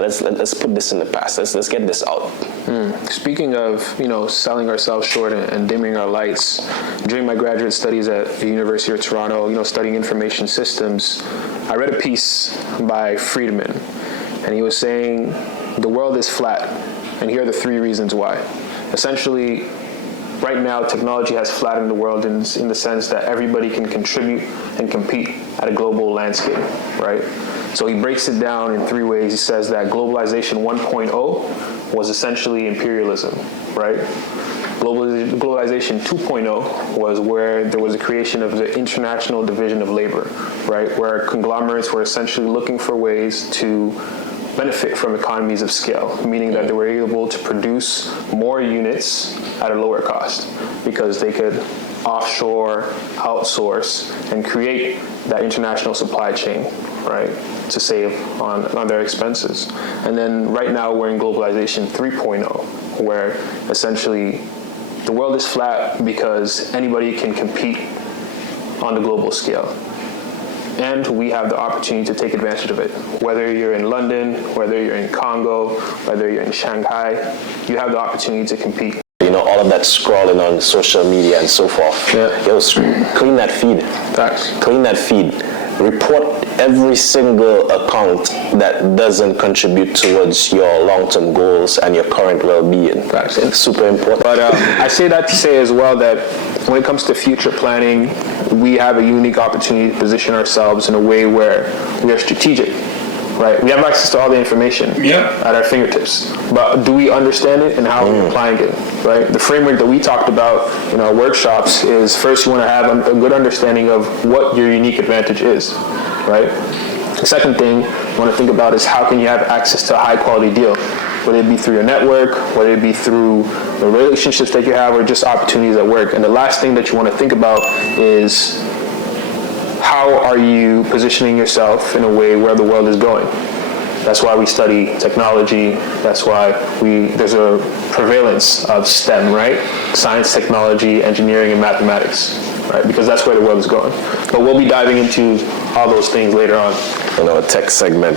let's put this in the past. Let's get this out. Speaking of, selling ourselves short and dimming our lights, during my graduate studies at the University of Toronto, studying information systems, I read a piece by Friedman, and he was saying the world is flat, and here are the 3 reasons why. Essentially, right now, technology has flattened the world in the sense that everybody can contribute and compete at a global landscape, right? So he breaks it down in 3 ways. He says that globalization 1.0 was essentially imperialism, right? Globalization 2.0 was where there was a creation of the International Division of Labor, right? Where conglomerates were essentially looking for ways to benefit from economies of scale, meaning that they were able to produce more units at a lower cost because they could offshore, outsource, and create that international supply chain, right, to save on their expenses. And then right now we're in globalization 3.0, where essentially the world is flat because anybody can compete on the global scale. And we have the opportunity to take advantage of it. Whether you're in London, whether you're in Congo, whether you're in Shanghai, you have the opportunity to compete. All of that scrolling on social media and so forth. Yeah. Clean that feed. Facts. Clean that feed. Report every single account that doesn't contribute towards your long-term goals and your current well-being. Facts. It's super important. But I say that to say as well that when it comes to future planning, we have a unique opportunity to position ourselves in a way where we are strategic, right? We have access to all the information at our fingertips, but do we understand it and how are we applying it, right? The framework that we talked about in our workshops is first you want to have a good understanding of what your unique advantage is, right? The second thing you want to think about is how can you have access to a high quality deal, whether it be through your network, whether it be through the relationships that you have, or just opportunities at work. And the last thing that you want to think about is how are you positioning yourself in a way where the world is going. That's why we study technology. That's why there's a prevalence of STEM, right? Science, technology, engineering, and mathematics, right? Because that's where the world is going. But we'll be diving into all those things later on. A tech segment.